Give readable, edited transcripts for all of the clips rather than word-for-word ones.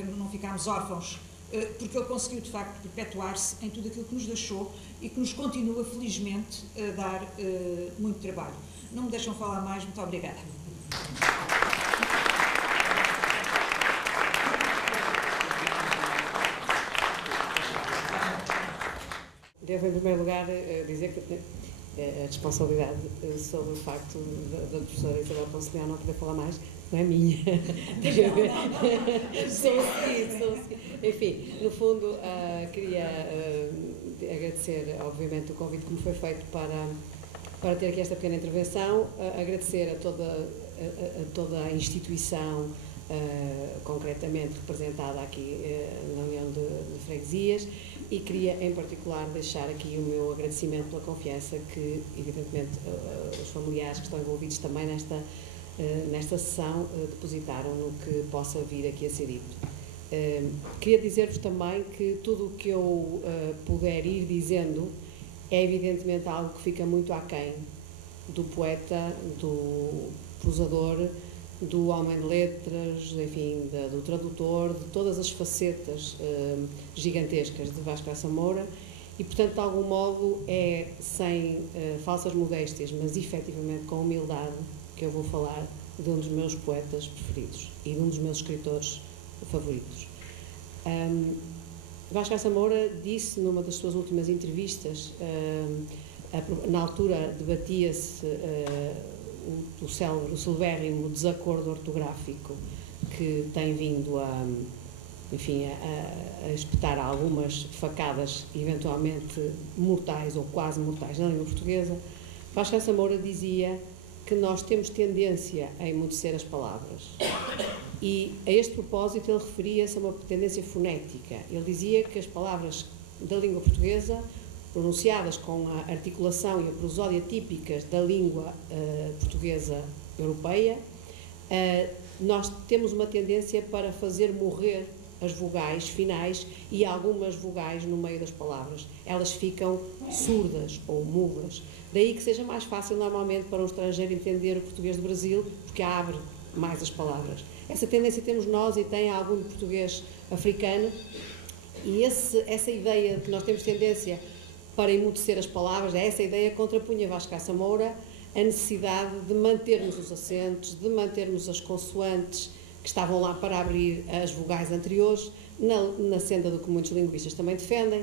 não ficarmos órfãos, porque ele conseguiu de facto perpetuar-se em tudo aquilo que nos deixou e que nos continua felizmente a dar muito trabalho. Não me deixam falar mais, muito obrigada. Devo, em primeiro lugar, dizer que a responsabilidade sobre o facto da professora Isabel Conselheiro não poder falar mais não é minha. Enfim, no fundo, queria agradecer, obviamente, o convite que me foi feito para ter aqui esta pequena intervenção, agradecer a toda a instituição, concretamente representada aqui na União de Freguesias, e queria em particular deixar aqui o meu agradecimento pela confiança que, evidentemente, os familiares que estão envolvidos também nesta sessão depositaram no que possa vir aqui a ser dito. Queria dizer-vos também que tudo o que eu puder ir dizendo é evidentemente algo que fica muito aquém do poeta, do prosador, do homem de letras, enfim, do tradutor, de todas as facetas gigantescas de Vasco Graça Moura, e, portanto, de algum modo é sem falsas modéstias, mas efetivamente com humildade, que eu vou falar de um dos meus poetas preferidos e de um dos meus escritores favoritos. Vasco Graça Moura disse numa das suas últimas entrevistas, na altura debatia-se o celebérrimo desacordo ortográfico que tem vindo a espetar algumas facadas eventualmente mortais ou quase mortais na língua portuguesa. Vasco Graça Moura dizia que nós temos tendência a emudecer as palavras, e a este propósito ele referia-se a uma tendência fonética. Ele dizia que as palavras da língua portuguesa, pronunciadas com a articulação e a prosódia típicas da língua portuguesa europeia, nós temos uma tendência para fazer morrer as vogais finais e algumas vogais no meio das palavras. Elas ficam surdas ou mudas. Daí que seja mais fácil, normalmente, para um estrangeiro entender o português do Brasil, porque abre mais as palavras. Essa tendência temos nós e tem algum de português africano, e essa ideia de que nós temos tendência para emudecer as palavras, essa ideia contrapunha Vasco Graça Moura a necessidade de mantermos os acentos, de mantermos as consoantes que estavam lá para abrir as vogais anteriores, na senda do que muitos linguistas também defendem,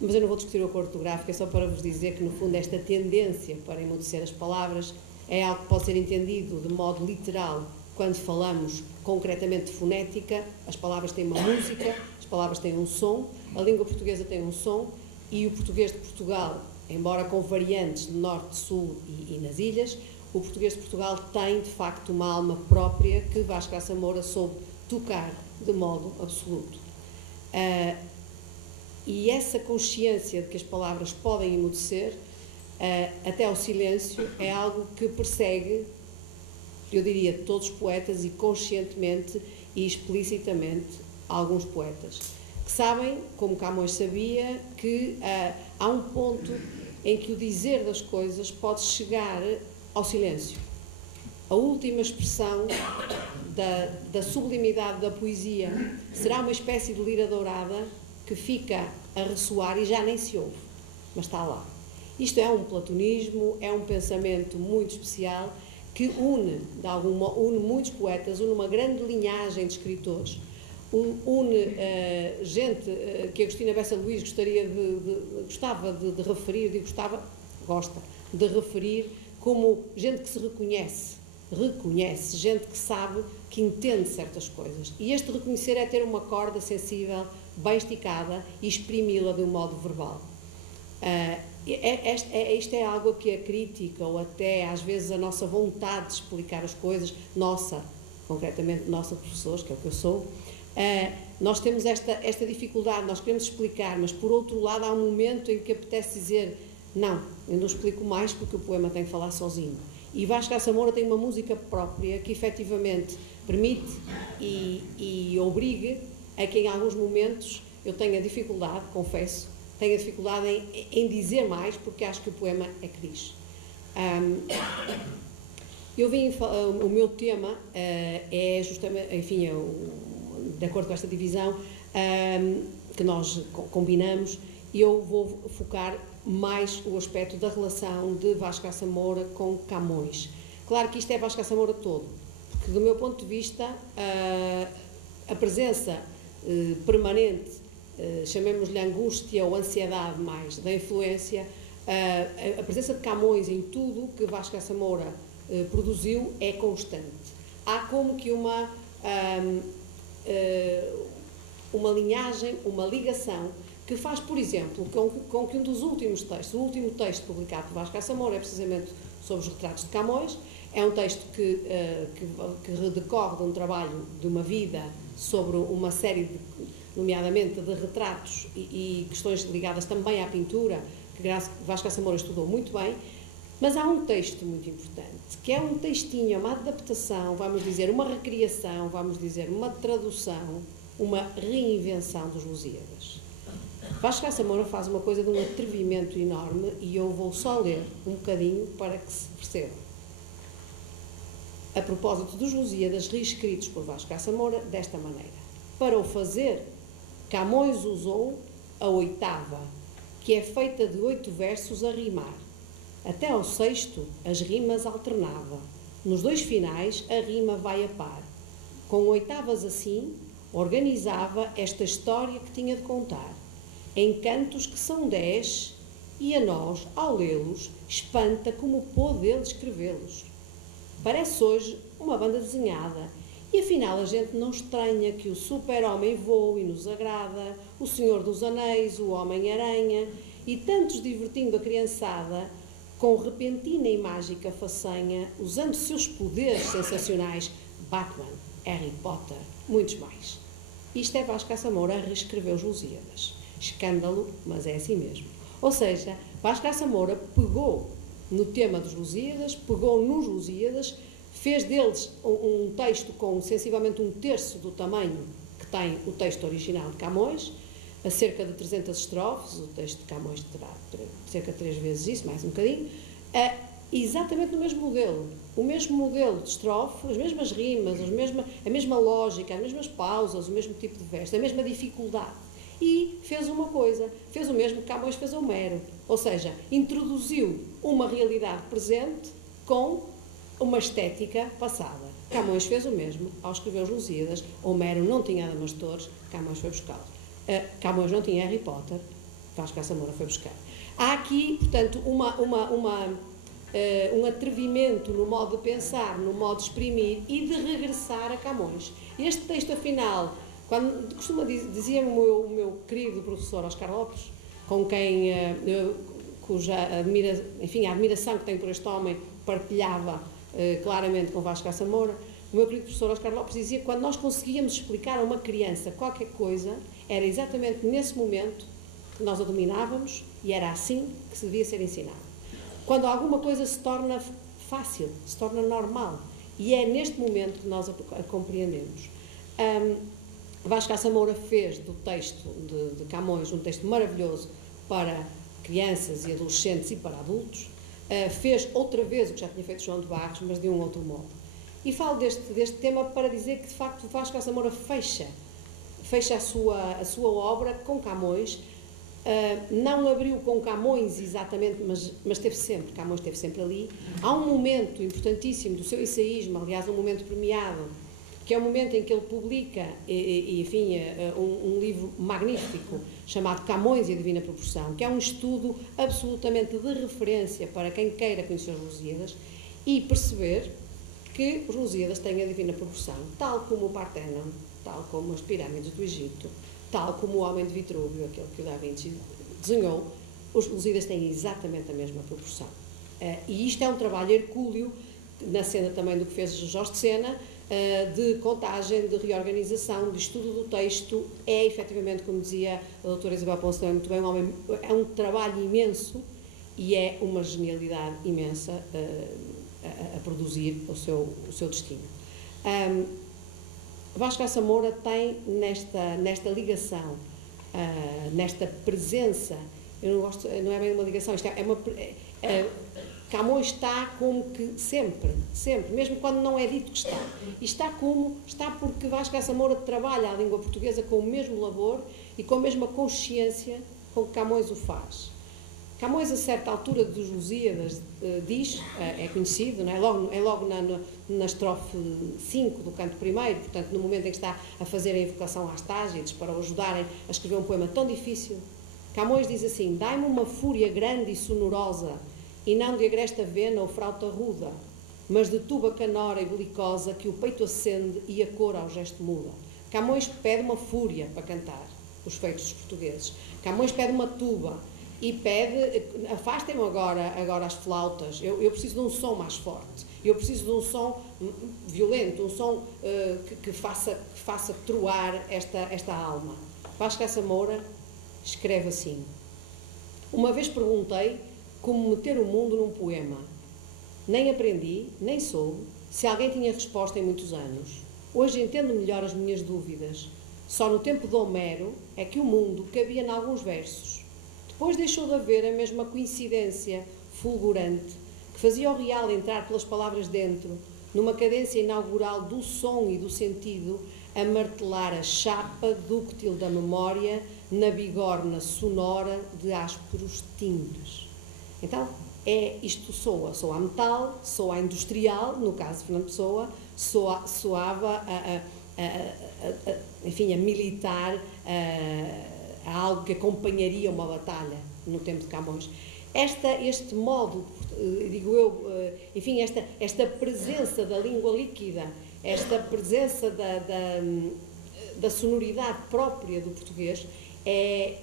mas eu não vou discutir o acordo ortográfico, é só para vos dizer que, no fundo, esta tendência para emudecer as palavras é algo que pode ser entendido de modo literal quando falamos concretamente de fonética. As palavras têm uma música, as palavras têm um som, a língua portuguesa tem um som, e o português de Portugal, embora com variantes de norte, sul e nas ilhas, o português de Portugal tem, de facto, uma alma própria que Vasco Graça Moura soube tocar de modo absoluto. E essa consciência de que as palavras podem emudecer, até ao silêncio, é algo que persegue, eu diria, todos os poetas, e conscientemente e explicitamente alguns poetas, que sabem, como Camões sabia, que há um ponto em que o dizer das coisas pode chegar ao silêncio. A última expressão da sublimidade da poesia será uma espécie de lira dourada que fica a ressoar e já nem se ouve, mas está lá. Isto é um platonismo, é um pensamento muito especial que une muitos poetas, une uma grande linhagem de escritores, une gente que Agostina Bessa Luís gostava de referir, gosta de referir como gente que se reconhece, gente que sabe, que entende certas coisas. E este reconhecer é ter uma corda sensível, bem esticada, e exprimi-la de um modo verbal. Isto é algo que a crítica, ou até às vezes a nossa vontade de explicar as coisas, concretamente nossa professores, que é o que eu sou, nós temos esta dificuldade, nós queremos explicar, mas por outro lado há um momento em que apetece dizer, não, eu não explico mais porque o poema tem que falar sozinho. E Vasco Graça Moura tem uma música própria que efetivamente permite e obriga a que em alguns momentos eu tenha dificuldade, confesso, tenha dificuldade em dizer mais, porque acho que o poema é que diz. O meu tema é justamente, enfim, de acordo com esta divisão que nós combinamos, eu vou focar mais o aspecto da relação de Vasco Graça Moura com Camões. Claro que isto é Vasco Graça Moura todo, porque do meu ponto de vista a presença permanente, chamemos-lhe angústia ou ansiedade mais, da influência, a presença de Camões em tudo que Vasco Graça Moura produziu é constante. Há como que uma linhagem, uma ligação, que faz, por exemplo, com que um dos últimos textos, o último texto publicado por Vasco Graça Moura é precisamente sobre os retratos de Camões. É um texto que decorre de um trabalho de uma vida sobre uma série, nomeadamente, de retratos e questões ligadas também à pintura, que Vasco Graça Moura estudou muito bem. Mas há um texto muito importante, que é um textinho, uma adaptação, vamos dizer, uma recriação, vamos dizer, uma tradução, uma reinvenção dos Lusíadas. Vasco Graça Moura faz uma coisa de um atrevimento enorme e eu vou só ler um bocadinho para que se perceba. A propósito dos Lusíadas reescritos por Vasco Graça Moura desta maneira. Para o fazer, Camões usou a oitava, que é feita de 8 versos a rimar. Até ao 6º, as rimas alternava. Nos 2 finais, a rima vai a par. Com oitavas assim, organizava esta história que tinha de contar, em cantos que são 10, e a nós, ao lê-los, espanta como pôde ele escrevê-los. Parece hoje uma banda desenhada, e afinal a gente não estranha que o super-homem voe e nos agrada, o Senhor dos Anéis, o Homem-Aranha, e tantos divertindo a criançada, com repentina e mágica façanha, usando seus poderes sensacionais, Batman, Harry Potter, muitos mais. Isto é Vasco Graça Moura a reescrever os Lusíadas. Escândalo, mas é assim mesmo. Ou seja, Vasco Graça Moura pegou no tema dos Lusíadas, pegou nos Lusíadas, fez deles um texto com sensivelmente 1/3 do tamanho que tem o texto original de Camões, a cerca de 300 estrofes, o texto de Camões terá cerca de 3 vezes isso, mais um bocadinho, exatamente no mesmo modelo. O mesmo modelo de estrofe, as mesmas rimas, a mesma lógica, as mesmas pausas, o mesmo tipo de verso, a mesma dificuldade. E fez uma coisa, fez o mesmo que Camões fez a Homero, ou seja, introduziu uma realidade presente com uma estética passada. Camões fez o mesmo ao escrever os Lusíadas. Homero não tinha Adamastores, Camões foi buscá-lo. Camões não tinha Harry Potter, Vasco Graça Moura foi buscar. Há aqui, portanto, um atrevimento no modo de pensar, no modo de exprimir e de regressar a Camões. Este texto, afinal, dizia-me o meu querido professor Oscar Lopes, com quem, a admiração que tenho por este homem partilhava claramente com Vasco Graça Moura, o meu querido professor Oscar Lopes dizia que quando nós conseguíamos explicar a uma criança qualquer coisa, era exatamente nesse momento que nós a dominávamos e era assim que se devia ser ensinado. Quando alguma coisa se torna fácil, se torna normal, e é neste momento que nós a compreendemos. Vasco Graça Moura fez do texto de Camões um texto maravilhoso para crianças e adolescentes e para adultos. Fez outra vez o que já tinha feito João de Barros, mas de um outro modo. E falo deste tema para dizer que, de facto, Vasco Graça Moura fecha a sua obra com Camões. Não abriu com Camões exatamente, mas Camões esteve sempre ali. Há um momento importantíssimo do seu ensaísmo, aliás, um momento premiado, que é o momento em que ele publica, um livro magnífico, chamado Camões e a Divina Proporção, que é um estudo absolutamente de referência para quem queira conhecer os Lusíadas e perceber que os Lusíadas têm a Divina Proporção, tal como o Partenon, tal como as pirâmides do Egito, tal como o Homem de Vitrúvio, aquele que o Da Vinci desenhou. Os Lusíadas têm exatamente a mesma proporção. E isto é um trabalho hercúleo, na cena também do que fez Jorge de Sena, de contagem, de reorganização, de estudo do texto. É, efetivamente, como dizia a doutora Isabel Ponce também muito bem, é um trabalho imenso e é uma genialidade imensa a produzir o seu destino. Vasco Graça Moura tem nesta ligação, nesta presença, não é bem uma ligação, isto Camões está como que sempre, mesmo quando não é dito que está. E está porque Vasco Graça Moura trabalha a língua portuguesa com o mesmo labor e com a mesma consciência com que Camões o faz. Camões, a certa altura dos Lusíadas, diz, é conhecido, não é? Logo na estrofe 5 do canto primeiro, portanto, no momento em que está a fazer a invocação às Tágides para o ajudarem a escrever um poema tão difícil, Camões diz assim: dai-me uma fúria grande e sonorosa, e não de agresta vena ou frauta ruda, mas de tuba canora e belicosa que o peito acende e a cor ao gesto muda. Camões pede uma fúria para cantar os feitos dos portugueses. Camões pede uma tuba e pede, afastem-me agora as flautas, eu preciso de um som mais forte, eu preciso de um som violento, um som que faça troar esta alma. Vasco Graça Moura escreve assim: uma vez perguntei como meter o mundo num poema. Nem aprendi, nem soube, se alguém tinha resposta em muitos anos. Hoje entendo melhor as minhas dúvidas. Só no tempo de Homero é que o mundo cabia em alguns versos. Depois deixou de haver a mesma coincidência fulgurante que fazia o real entrar pelas palavras dentro, numa cadência inaugural do som e do sentido, a martelar a chapa dúctil da memória na bigorna sonora de ásperos timbres. Então, isto soa a metal, soa a industrial, no caso de Fernando Pessoa, soava enfim, a militar, a algo que acompanharia uma batalha no tempo de Camões. Este modo, digo eu, enfim, esta presença da língua líquida, esta presença da sonoridade própria do português,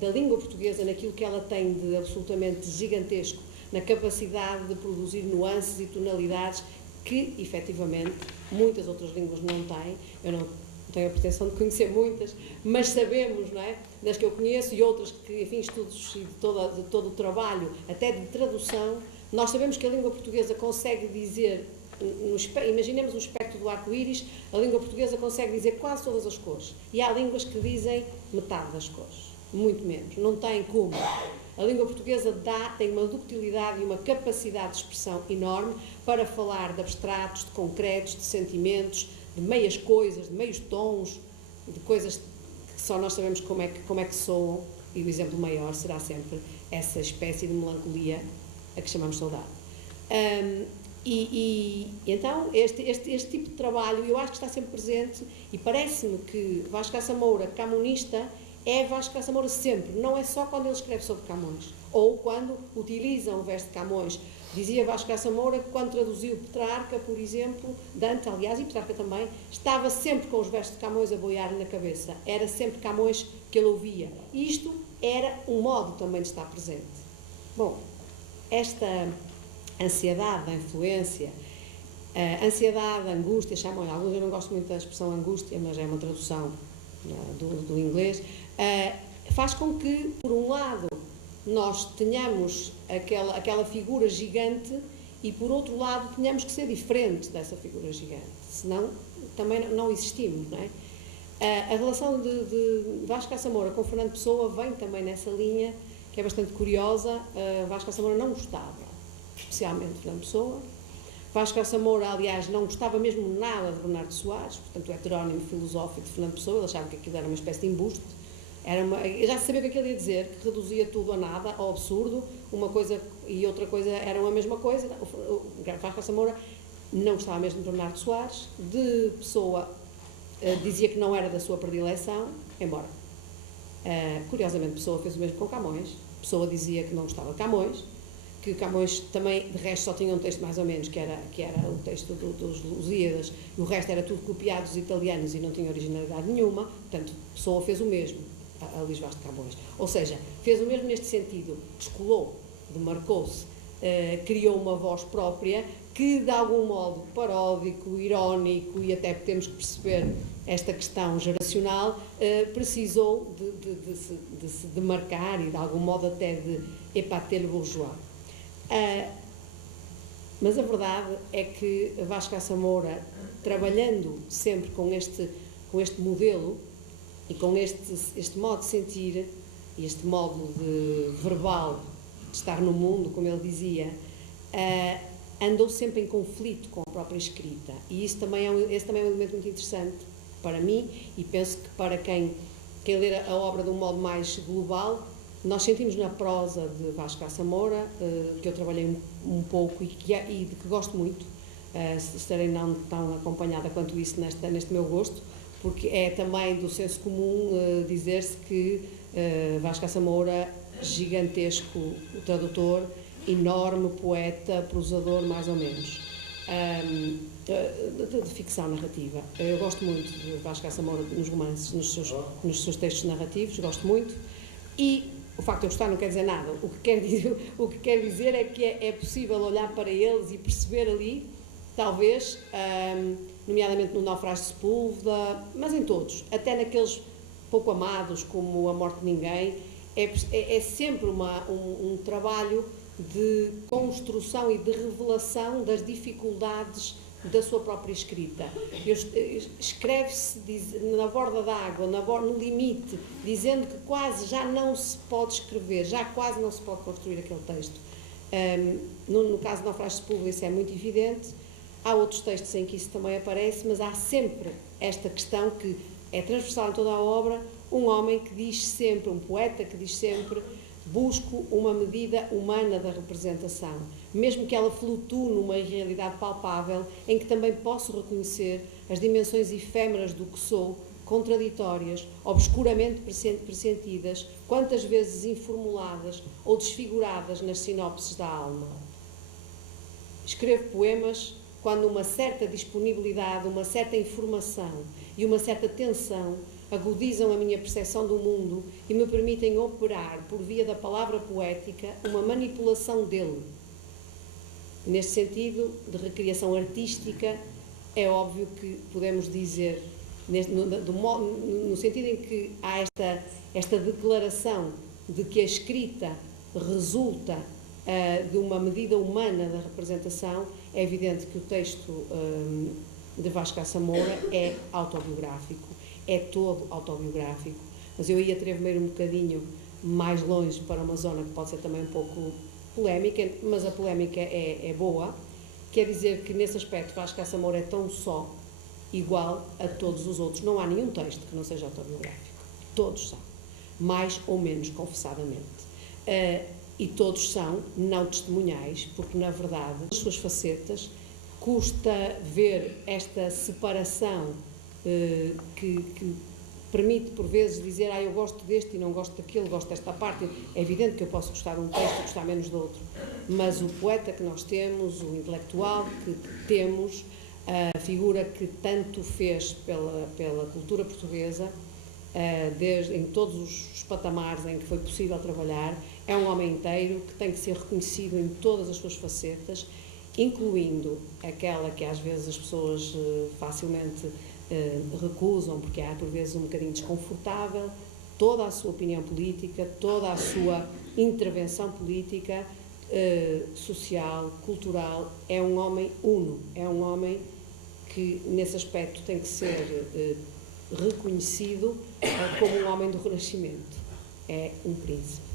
da língua portuguesa, naquilo que ela tem de absolutamente gigantesco, na capacidade de produzir nuances e tonalidades que, efetivamente, muitas outras línguas não têm. Eu não tenho a pretensão de conhecer muitas, mas sabemos, não é, das que eu conheço e outras que, enfim, estudos e de todo o trabalho, até de tradução, nós sabemos que a língua portuguesa consegue dizer, imaginemos o espectro do arco-íris, a língua portuguesa consegue dizer quase todas as cores. E há línguas que dizem metade das cores, muito menos, não tem como. A língua portuguesa tem uma ductilidade e uma capacidade de expressão enorme para falar de abstratos, de concretos, de sentimentos, de meias coisas, de meios tons, de coisas que só nós sabemos como é que soam, e o exemplo maior será sempre essa espécie de melancolia a que chamamos saudade. Então, este tipo de trabalho, eu acho que está sempre presente, e parece-me que Vasco Graça Moura, camonista, é Vasco Graça Moura sempre, não é só quando ele escreve sobre Camões, ou quando utiliza um verso de Camões. Dizia Vasco Graça Moura que quando traduziu Petrarca, por exemplo, Dante, aliás, e Petrarca também, estava sempre com os versos de Camões a boiar-lhe na cabeça. Era sempre Camões que ele ouvia. E isto era um modo também de estar presente. Bom, esta ansiedade da influência, ansiedade, angústia, chamam alguns, eu não gosto muito da expressão angústia, mas é uma tradução do inglês, faz com que, por um lado, nós tenhamos aquela figura gigante e, por outro lado, tenhamos que ser diferentes dessa figura gigante, senão também não existimos, não é? A relação de Vasco Graça Moura com Fernando Pessoa vem também nessa linha, que é bastante curiosa. Vasco Graça Moura não gostava, especialmente de Fernando Pessoa. Vasco Graça Moura, aliás, não gostava mesmo nada de Bernardo Soares, portanto, o heterónimo filosófico de Fernando Pessoa. Ele achava que aquilo era uma espécie de embuste. Já se sabia o que aquilo ia dizer, que reduzia tudo a nada, ao absurdo, uma coisa e outra coisa eram a mesma coisa. O Vasco Graça Moura não gostava mesmo de Bernardo Soares, de Pessoa dizia que não era da sua predileção, embora, curiosamente, Pessoa fez o mesmo com Camões. Pessoa dizia que não gostava de Camões, que Camões também, de resto, só tinha um texto mais ou menos, que era o texto dos Lusíadas, e o resto era tudo copiado dos italianos e não tinha originalidade nenhuma. Portanto, Pessoa fez o mesmo a Luís Vaz de Camões. Ou seja, fez o mesmo neste sentido, descolou, demarcou-se, criou uma voz própria que, de algum modo paródico, irónico, e até temos que perceber esta questão geracional, precisou de se demarcar e, de algum modo, até de épater le bourgeois. Mas a verdade é que Vasco Graça Moura, trabalhando sempre com este modelo e com este modo de sentir, este modo verbal de estar no mundo, como ele dizia, andou sempre em conflito com a própria escrita, e esse também é um elemento muito interessante para mim, e penso que para quem ler a obra de um modo mais global, nós sentimos na prosa de Vasco Graça Moura, que eu trabalhei um pouco e de que gosto muito, estarei não tão acompanhada quanto isso neste meu gosto, porque é também do senso comum dizer-se que Vasco Graça Moura, gigantesco tradutor, enorme poeta, prosador, mais ou menos, de ficção narrativa. Eu gosto muito de Vasco Graça Moura nos romances, nos seus textos narrativos, gosto muito, e o facto de eu gostar não quer dizer nada. O que quer dizer é que é possível olhar para eles e perceber ali, talvez, nomeadamente no Naufrágio de Sepúlveda, mas em todos, até naqueles pouco amados, como A Morte de Ninguém, é sempre um trabalho de construção e de revelação das dificuldades da sua própria escrita. Escreve-se na borda d'água, no limite, dizendo que quase já não se pode escrever, já quase não se pode construir aquele texto. No caso do Naufrágio de Sepúlveda isso é muito evidente. Há outros textos em que isso também aparece, mas há sempre esta questão que é transversal em toda a obra, um homem que diz sempre, um poeta que diz sempre: busco uma medida humana da representação, mesmo que ela flutue numa realidade palpável, em que também posso reconhecer as dimensões efêmeras do que sou, contraditórias, obscuramente pressentidas, quantas vezes informuladas ou desfiguradas nas sinopses da alma. Escrevo poemas quando uma certa disponibilidade, uma certa informação e uma certa tensão agudizam a minha percepção do mundo e me permitem operar, por via da palavra poética, uma manipulação dele. Neste sentido, de recriação artística, é óbvio que podemos dizer, no sentido em que há esta declaração de que a escrita resulta de uma medida humana da representação, é evidente que o texto de Vasco Graça Moura é autobiográfico. É todo autobiográfico, mas eu ia atrever-me um bocadinho mais longe para uma zona que pode ser também um pouco polémica, mas a polémica é boa, quer dizer que nesse aspecto Vasco Graça Moura é tão só, igual a todos os outros. Não há nenhum texto que não seja autobiográfico, todos são, mais ou menos confessadamente, e todos são não testemunhais, porque na verdade as suas facetas custa ver esta separação que permite por vezes dizer: eu gosto deste e não gosto daquele, gosto desta parte. É evidente que eu posso gostar de um texto e gostar menos do outro, mas o poeta que nós temos, o intelectual que temos, a figura que tanto fez pela cultura portuguesa, em todos os patamares em que foi possível trabalhar, é um homem inteiro que tem que ser reconhecido em todas as suas facetas, incluindo aquela que às vezes as pessoas facilmente recusam, porque há por vezes um bocadinho desconfortável, toda a sua opinião política, toda a sua intervenção política, social, cultural. É um homem uno, é um homem que nesse aspecto tem que ser reconhecido como um homem do Renascimento. É um príncipe.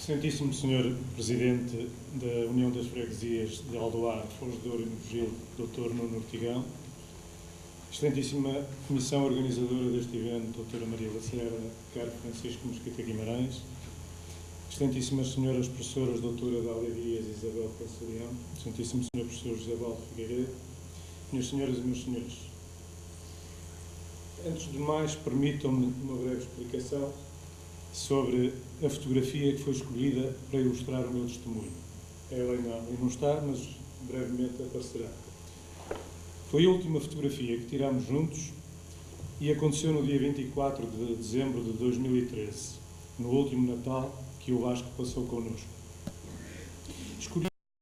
Excelentíssimo Sr. Presidente da União das Freguesias de Aldoar, Foz de Douro e Montijo, Dr. Nuno Ortigão, Excelentíssima Comissão Organizadora deste evento, Dra. Maria Lacerda, Caro Francisco Mosquita Guimarães, Excelentíssimas Senhoras Professoras, Dra. Dália Dias e Isabel Cancelião, Excelentíssimo Sr. Professor José Valdo Figueiredo, Minhas Senhoras e Meus Senhores. Antes de mais, permitam-me uma breve explicação sobre a fotografia que foi escolhida para ilustrar o meu testemunho. Ela ainda não está, mas brevemente aparecerá. Foi a última fotografia que tirámos juntos e aconteceu no dia 24 de dezembro de 2013, no último Natal que o Vasco passou connosco.